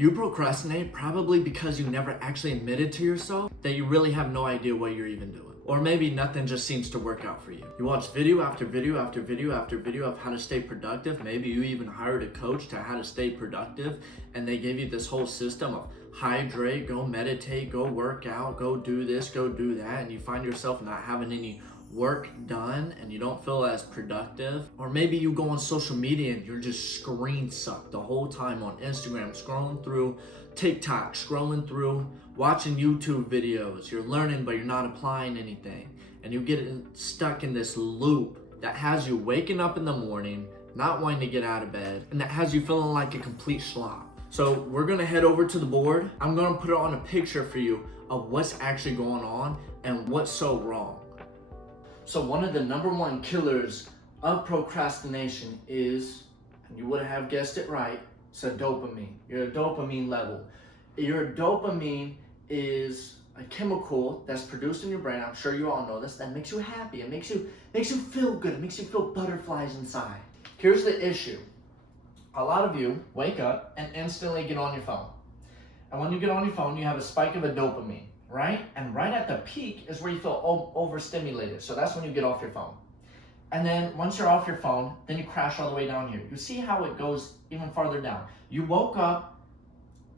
You procrastinate probably because you never actually admitted to yourself that you really have no idea what you're even doing. Or maybe nothing just seems to work out for you. You watch video after video after video after video of how to stay productive. Maybe you even hired a coach to how to stay productive, and they gave you this whole system of hydrate, go meditate, go work out, go do this, go do that, and you find yourself not having any work done and you don't feel as productive. Or maybe you go on social media and you're just screen sucked the whole time on Instagram, scrolling through TikTok, scrolling through, watching YouTube videos. You're learning, but you're not applying anything. And you get stuck in this loop that has you waking up in the morning, not wanting to get out of bed, and that has you feeling like a complete schlop. So we're gonna head over to the board. I'm gonna put it on a picture for you of what's actually going on and what's so wrong. So one of the number one killers of procrastination is, and you would have guessed it right, it's a dopamine. Your dopamine level. Your dopamine is a chemical that's produced in your brain. I'm sure you all know this. That makes you happy. It makes you feel good. It makes you feel butterflies inside. Here's the issue. A lot of you wake up and instantly get on your phone. And when you get on your phone, you have a spike of a dopamine, right? And right at the peak is where you feel overstimulated. So that's when you get off your phone. And then once you're off your phone, then you crash all the way down here. You see how it goes even farther down. You woke up,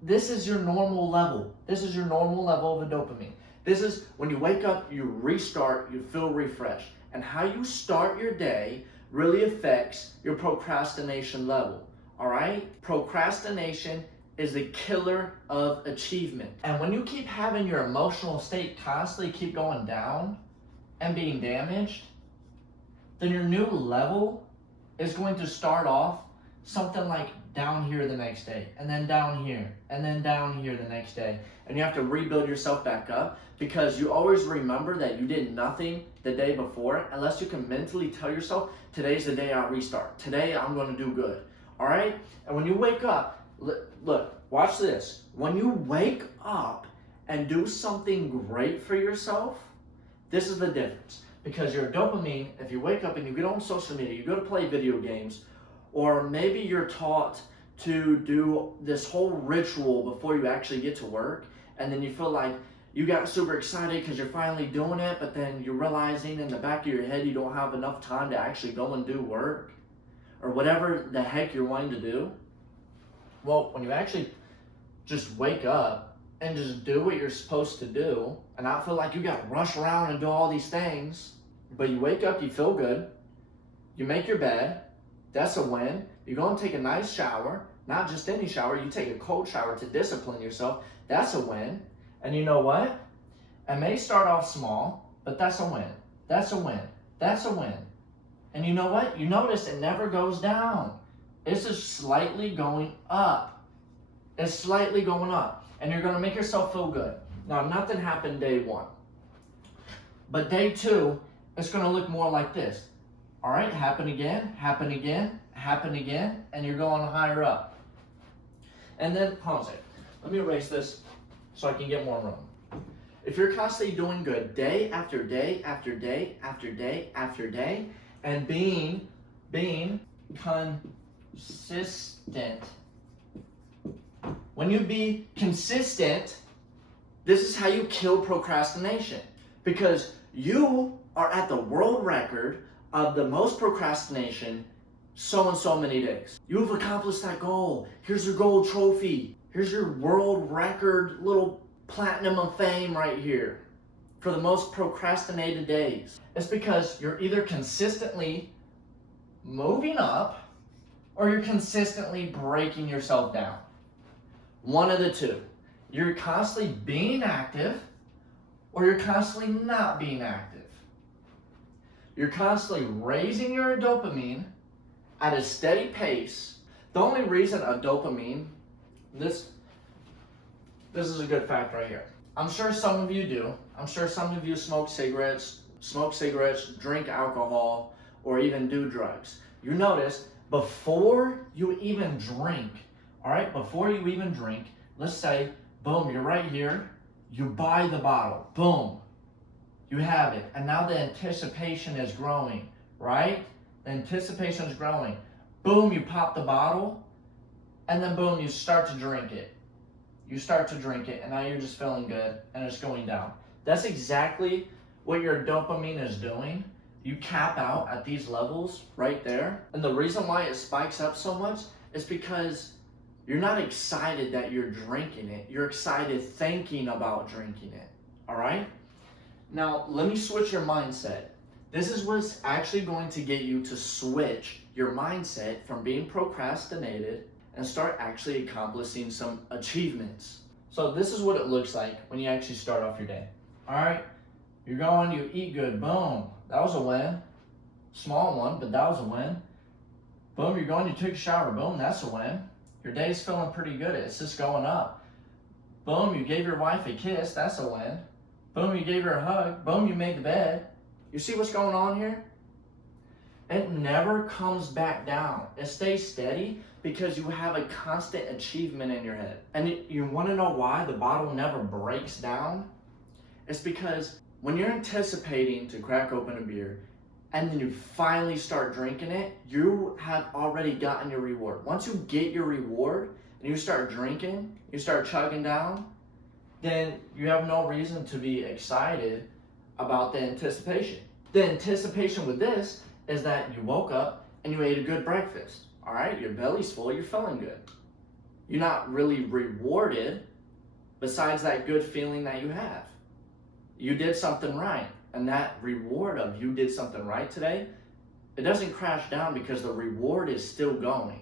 this is your normal level. This is your normal level of a dopamine. This is when you wake up, you restart, you feel refreshed. And how you start your day really affects your procrastination level, all right? Procrastination is the killer of achievement. And when you keep having your emotional state constantly keep going down and being damaged, then your new level is going to start off something like down here the next day, and then down here, and then down here the next day. And you have to rebuild yourself back up because you always remember that you did nothing the day before unless you can mentally tell yourself, today's the day I restart. Today I'm going to do good. All right? And when you wake up, look, watch this. When you wake up and do something great for yourself, this is the difference. Because your dopamine, if you wake up and you get on social media, you go to play video games, or maybe you're taught to do this whole ritual before you actually get to work, and then you feel like you got super excited because you're finally doing it, but then you're realizing in the back of your head you don't have enough time to actually go and do work, or whatever the heck you're wanting to do. Well, when you actually just wake up and just do what you're supposed to do, and not feel like you got to rush around and do all these things, but you wake up, you feel good, you make your bed, that's a win. You go and take a nice shower, not just any shower, you take a cold shower to discipline yourself, that's a win. And you know what? It may start off small, but that's a win. That's a win. That's a win. And you know what? You notice it never goes down. It's just slightly going up. It's slightly going up. And you're going to make yourself feel good. Now, nothing happened day one. But day two, it's going to look more like this. All right, happen again, happen again, happen again, and you're going higher up. And then, hold on a second. Let me erase this so I can get more room. If you're constantly doing good day after day after day after day after day, and being consistent. When you be consistent, this is how you kill procrastination. Because you are at the world record of the most procrastination so and so many days. You've accomplished that goal. Here's your gold trophy. Here's your world record little platinum of fame right here for the most procrastinated days. It's because you're either consistently moving up or you're consistently breaking yourself down. One of the two. You're constantly being active or you're constantly not being active. You're constantly raising your dopamine at a steady pace. The only reason a dopamine, this is a good fact right here. I'm sure some of you do. I'm sure some of you smoke cigarettes, drink alcohol, or even do drugs. You notice before you even drink, all right, before you even drink, let's say, boom, you're right here, you buy the bottle, boom. You have it, and now the anticipation is growing, right? The anticipation is growing. Boom, you pop the bottle, and then boom, you start to drink it. you start to drink it, and now you're just feeling good, and it's going down. That's exactly what your dopamine is doing. You cap out at these levels right there. And the reason why it spikes up so much is because you're not excited that you're drinking it. You're excited thinking about drinking it. All right? Now, let me switch your mindset. This is what's actually going to get you to switch your mindset from being procrastinated and start actually accomplishing some achievements. So this is what it looks like when you actually start off your day. All right? You're going, you eat good, boom. That was a win. Small one, but that was a win. Boom, you're going, you took a shower, boom, that's a win. Your day's feeling pretty good, it's just going up. Boom, you gave your wife a kiss, that's a win. Boom, you gave her a hug, boom, you made the bed. You see what's going on here? It never comes back down. It stays steady because you have a constant achievement in your head. And you want to know why the bottle never breaks down? It's because when you're anticipating to crack open a beer and then you finally start drinking it, you have already gotten your reward. Once you get your reward and you start drinking, you start chugging down, then you have no reason to be excited about the anticipation. The anticipation with this is that you woke up and you ate a good breakfast. All right, your belly's full, you're feeling good. You're not really rewarded besides that good feeling that you have. You did something right, and that reward of you did something right today, it doesn't crash down because the reward is still going.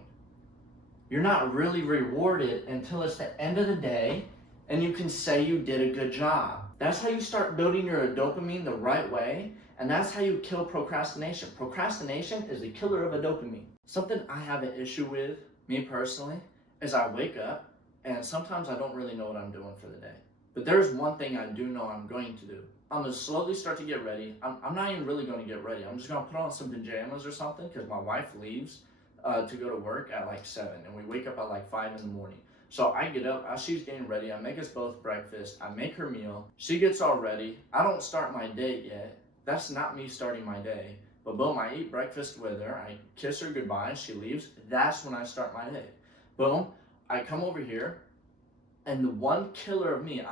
You're not really rewarded until it's the end of the day and you can say you did a good job. That's how you start building your dopamine the right way, and that's how you kill procrastination. Procrastination is the killer of a dopamine. Something I have an issue with, me personally, is I wake up and sometimes I don't really know what I'm doing for the day. But there's one thing I do know I'm going to do. I'm going to slowly start to get ready. I'm not even really going to get ready. I'm just going to put on some pajamas or something because my wife leaves to go to work at like 7 and we wake up at like 5 in the morning. So I get up, as she's getting ready, I make us both breakfast, I make her meal, she gets all ready. I don't start my day yet. That's not me starting my day. But boom, I eat breakfast with her, I kiss her goodbye, she leaves. That's when I start my day. Boom, I come over here, and the one killer of me,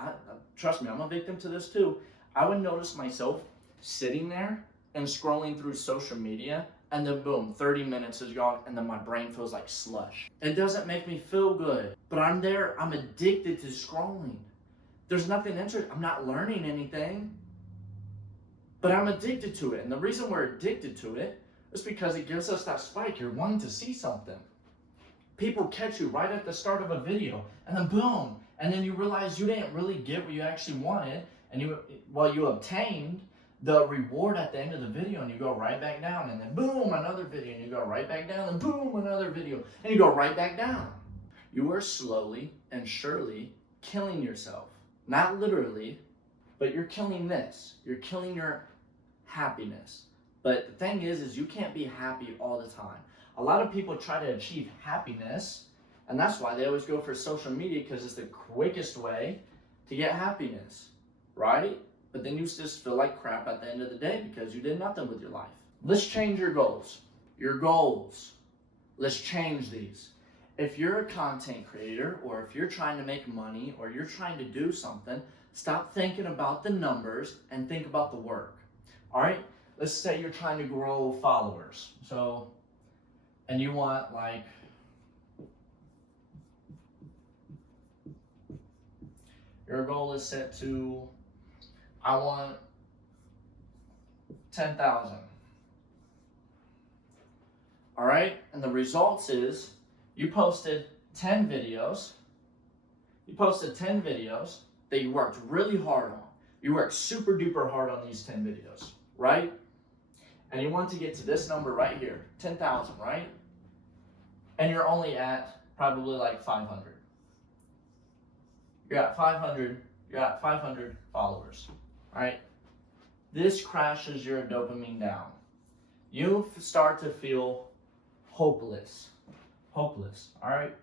trust me, I'm a victim to this too. I would notice myself sitting there and scrolling through social media, and then boom, 30 minutes is gone, and then my brain feels like slush. It doesn't make me feel good, but I'm there, I'm addicted to scrolling. There's nothing interesting, I'm not learning anything, but I'm addicted to it. And the reason we're addicted to it is because it gives us that spike. You're wanting to see something. People catch you right at the start of a video, and then boom, and then you realize you didn't really get what you actually wanted, and you obtained the reward at the end of the video, and you go right back down, and then boom, another video, and you go right back down, and boom, another video, and you go right back down. You are slowly and surely killing yourself. Not literally, but you're killing this. You're killing your happiness. But the thing is you can't be happy all the time. A lot of people try to achieve happiness, and that's why they always go for social media, because it's the quickest way to get happiness, right? But then you just feel like crap at the end of the day because you did nothing with your life. Let's change your goals. Your goals. Let's change these. If you're a content creator, or if you're trying to make money, or you're trying to do something, stop thinking about the numbers and think about the work. All right? Let's say you're trying to grow followers. And you want like, your goal is set to, I want 10,000. All right? And the results is you posted 10 videos. You posted 10 videos that you worked really hard on. You worked super duper hard on these 10 videos, right? And you want to get to this number right here, 10,000, right? And you're only at probably like 500. You're at 500 followers, right? This crashes your dopamine down. You start to feel hopeless, all right?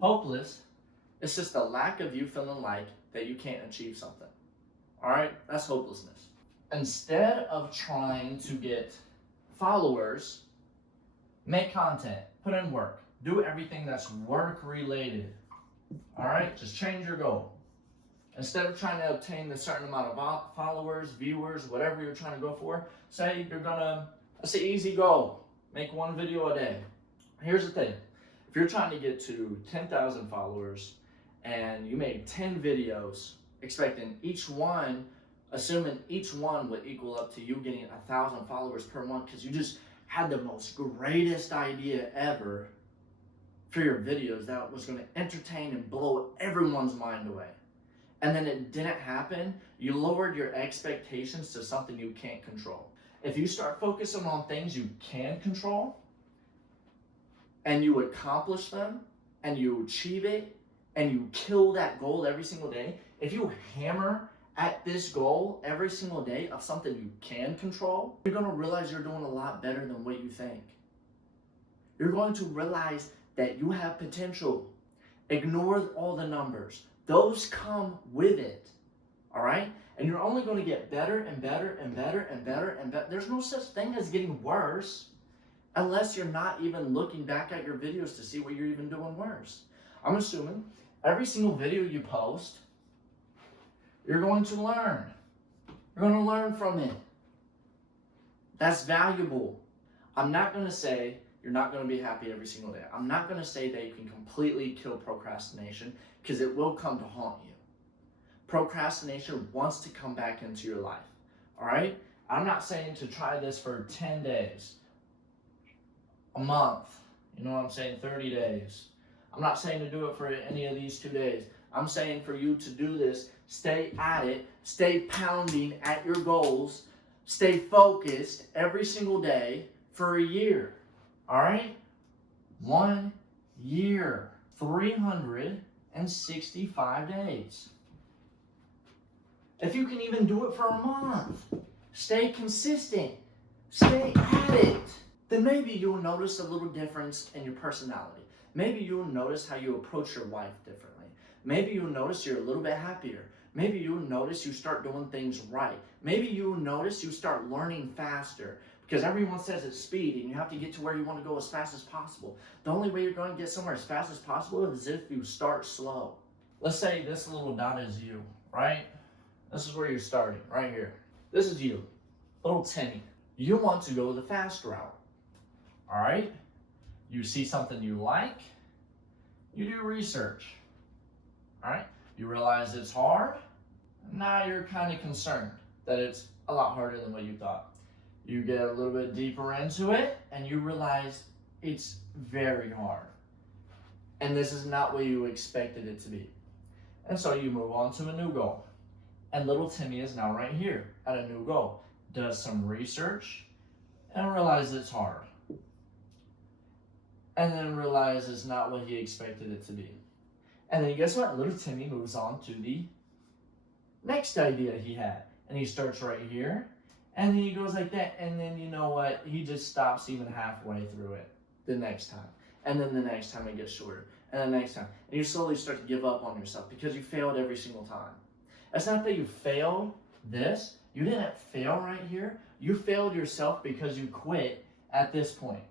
Hopeless is just a lack of you feeling like that you can't achieve something, all right? That's hopelessness. Instead of trying to get followers, Make content, put in work, do everything that's work related. All right, just change your goal. Instead of trying to obtain a certain amount of followers, viewers, whatever you're trying to go for, say you're gonna, that's an easy goal. Make one video a day. Here's the thing. If you're trying to get to 10,000 followers and you made 10 videos, expecting each one, assuming each one would equal up to you getting 1,000 followers per month because you just had the most greatest idea ever for your videos that was going to entertain and blow everyone's mind away. And then it didn't happen, you lowered your expectations to something you can't control. If you start focusing on things you can control, and you accomplish them, and you achieve it, and you kill that goal every single day, if you hammer at this goal every single day of something you can control, you're going to realize you're doing a lot better than what you think. You're going to realize that you have potential. Ignore all the numbers. Those come with it, all right? And you're only going to get better and better and better and better and better. There's no such thing as getting worse unless you're not even looking back at your videos to see what you're even doing worse. I'm assuming every single video you post, you're going to learn. You're going to learn from it. That's valuable. I'm not going to say you're not going to be happy every single day. I'm not going to say that you can completely kill procrastination because it will come to haunt you. Procrastination wants to come back into your life. All right? I'm not saying to try this for 10 days, a month, you know what I'm saying, 30 days. I'm not saying to do it for any of these 2 days. I'm saying for you to do this, stay at it, stay pounding at your goals, stay focused every single day for a year. All right? 1 year, 365 days. If you can even do it for a month, stay consistent, stay at it, then maybe you'll notice a little difference in your personality. Maybe you'll notice how you approach your wife differently. Maybe you'll notice you're a little bit happier. Maybe you'll notice you start doing things right. Maybe you'll notice you start learning faster. Because everyone says it's speed and you have to get to where you want to go as fast as possible. The only way you're going to get somewhere as fast as possible is if you start slow. Let's say this little dot is you, right? This is where you're starting, right here. This is you, little Timmy. You want to go the fast route, all right? You see something you like, you do research, all right? You realize it's hard, now you're kind of concerned that it's a lot harder than what you thought. You get a little bit deeper into it, and you realize it's very hard. And this is not what you expected it to be. And so you move on to a new goal. And little Timmy is now right here at a new goal. Does some research, and realizes it's hard. And then realizes it's not what he expected it to be. And then guess what? Little Timmy moves on to the next idea he had. And he starts right here. And then he goes like that, and then you know what? He just stops even halfway through it the next time. And then the next time it gets shorter. And the next time. And you slowly start to give up on yourself because you failed every single time. It's not that you failed this. You didn't fail right here. You failed yourself because you quit at this point.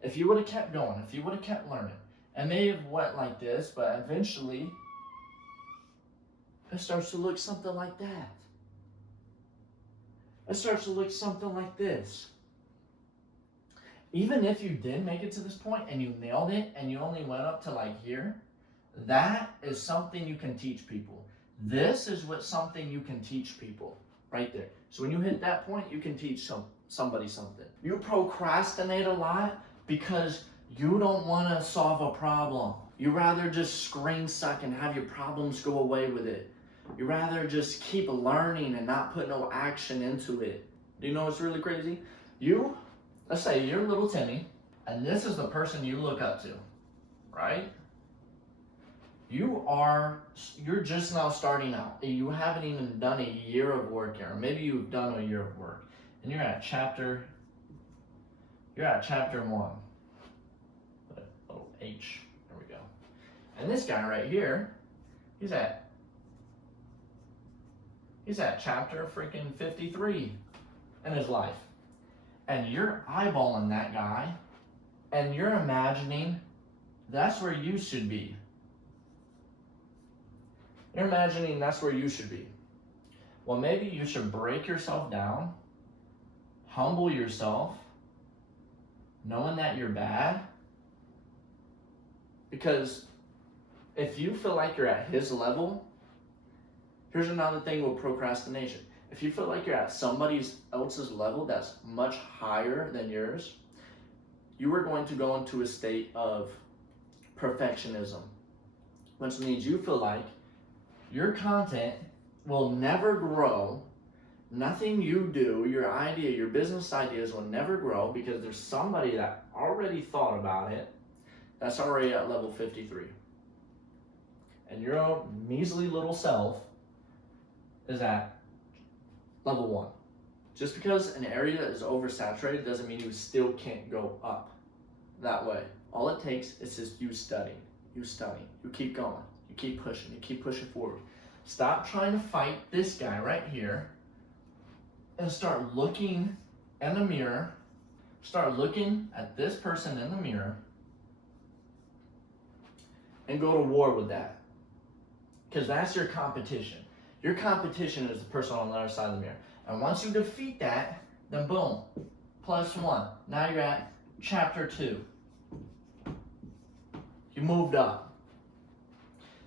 If you would have kept going, if you would have kept learning, it may have went like this, but eventually it starts to look something like that. It starts to look something like this. Even if you did make it to this point and you nailed it and you only went up to like here, that is something you can teach people. This is what something you can teach people right there. So when you hit that point, you can teach somebody something. You procrastinate a lot because you don't want to solve a problem. You rather just screen suck and have your problems go away with it. You rather just keep learning and not put no action into it. Do you know what's really crazy? Let's say you're little Timmy, and this is the person you look up to, right? You're just now starting out. You haven't even done a year of work yet, or maybe you've done a year of work, and you're at chapter 1. Put a little H, there we go. And this guy right here, he's at chapter freaking 53 in his life. And you're eyeballing that guy and you're imagining that's where you should be. You're imagining that's where you should be. Well, maybe you should break yourself down, humble yourself, knowing that you're bad. Because if you feel like you're at his level, here's another thing with procrastination. If you feel like you're at somebody else's level that's much higher than yours, you are going to go into a state of perfectionism, which means you feel like your content will never grow. Nothing you do, your idea, your business ideas will never grow because there's somebody that already thought about it that's already at level 53. And your own measly little self is at level 1. Just because an area is oversaturated doesn't mean you still can't go up that way. All it takes is just you studying, you keep going, you keep pushing forward. Stop trying to fight this guy right here and start looking in the mirror. Start looking at this person in the mirror and go to war with that. Because that's your competition. Your competition is the person on the other side of the mirror. And once you defeat that, then boom, +1. Now you're at chapter 2. You moved up.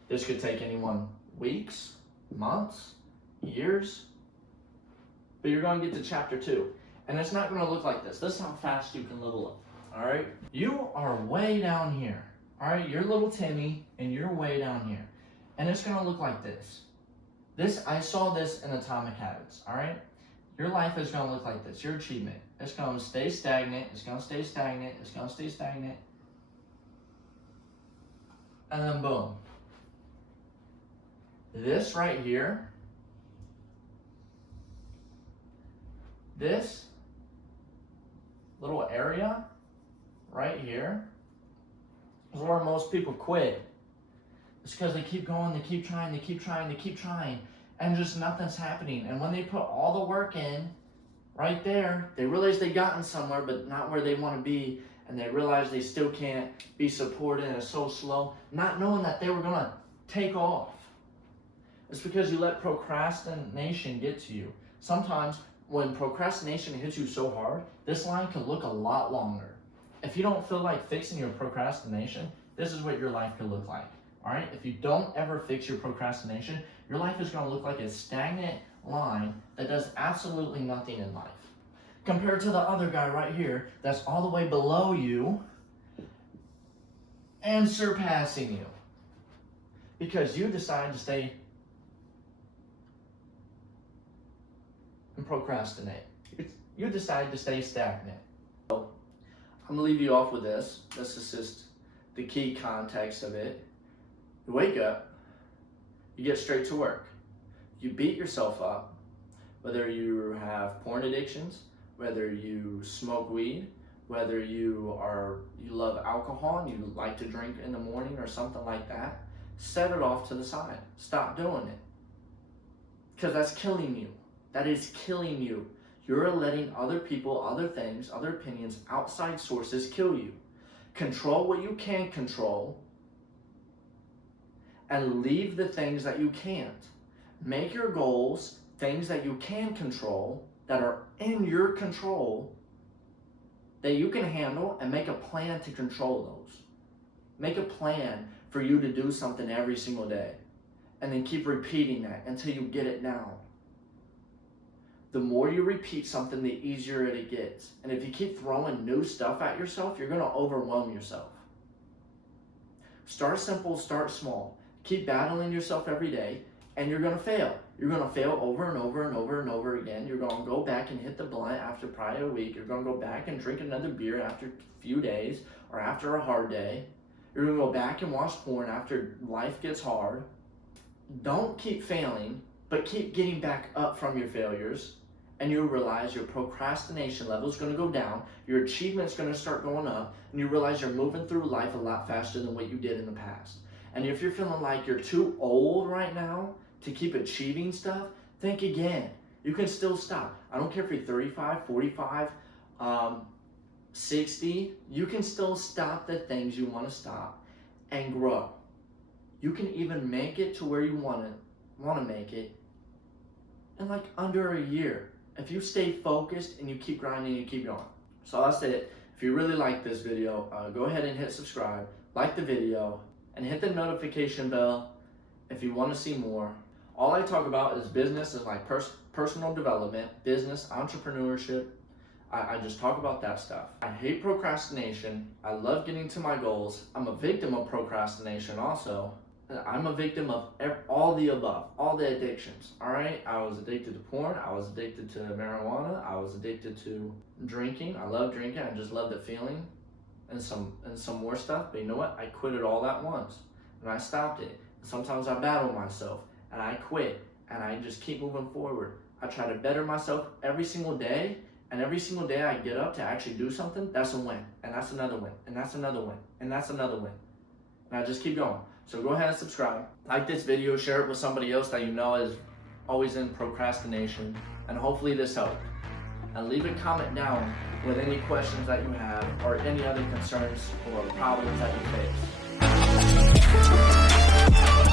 This could take anyone weeks, months, years, but you're going to get to chapter 2. And it's not going to look like this. This is how fast you can level up. All right? You are way down here. All right? You're little Timmy, and you're way down here. And it's going to look like this. I saw this in Atomic Habits. All right? Your life is going to look like this. Your achievement. It's going to stay stagnant. It's going to stay stagnant. It's going to stay stagnant. And then boom. This right here, this little area right here is where most people quit. It's because they keep going, they keep trying, and just nothing's happening. And when they put all the work in right there, they realize they've gotten somewhere, but not where they want to be. And they realize they still can't be supported and it's so slow, not knowing that they were going to take off. It's because you let procrastination get to you. Sometimes when procrastination hits you so hard, this line could look a lot longer. If you don't feel like fixing your procrastination, this is what your life could look like. All right? If you don't ever fix your procrastination, your life is going to look like a stagnant line that does absolutely nothing in life. Compared to the other guy right here that's all the way below you and surpassing you. Because you decided to stay and procrastinate. You decided to stay stagnant. So I'm going to leave you off with this. This is just the key context of it. You wake up, you get straight to work. You beat yourself up, whether you have porn addictions, whether you smoke weed, whether you love alcohol and you like to drink in the morning or something like that, set it off to the side. Stop doing it. Because that's killing you. That is killing you. You're letting other people, other things, other opinions, outside sources kill you. Control what you can control and leave the things that you can't. Make your goals things that you can control, that are in your control, that you can handle, and make a plan to control those. Make a plan for you to do something every single day. And then keep repeating that until you get it down. The more you repeat something, the easier it gets. And if you keep throwing new stuff at yourself, you're going to overwhelm yourself. Start simple, start small. Keep battling yourself every day, and you're going to fail. You're going to fail over and over and over and over again. You're going to go back and hit the blunt after probably a week. You're going to go back and drink another beer after a few days or after a hard day. You're going to go back and watch porn after life gets hard. Don't keep failing, but keep getting back up from your failures, and you'll realize your procrastination level is going to go down, your achievement's going to start going up, and you realize you're moving through life a lot faster than what you did in the past. And if you're feeling like you're too old right now to keep achieving stuff, think again. You can still stop. I don't care if you're 35, 45, 60, you can still stop the things you want to stop and grow. You can even make it to where you want to make it in like under a year. If you stay focused and you keep grinding, you keep going. So that's it. If you really like this video, go ahead and hit subscribe, like the video, and hit the notification bell if you want to see more. All I talk about is business and like personal development, business, entrepreneurship. I just talk about that stuff. I hate procrastination. I love getting to my goals. I'm a victim of procrastination also. I'm a victim of all the above, all the addictions, all right? I was addicted to porn. I was addicted to marijuana. I was addicted to drinking. I love drinking. I just love the feeling and some more stuff. But you know what? I quit it all at once, and I stopped it. Sometimes I battle myself, and I quit, and I just keep moving forward. I try to better myself every single day, and every single day I get up to actually do something, that's a win, and that's another win, and that's another win, and that's another win. And I just keep going. So go ahead and subscribe. Like this video, share it with somebody else that you know is always in procrastination, and hopefully this helped. And leave a comment down with any questions that you have or any other concerns or problems that you face.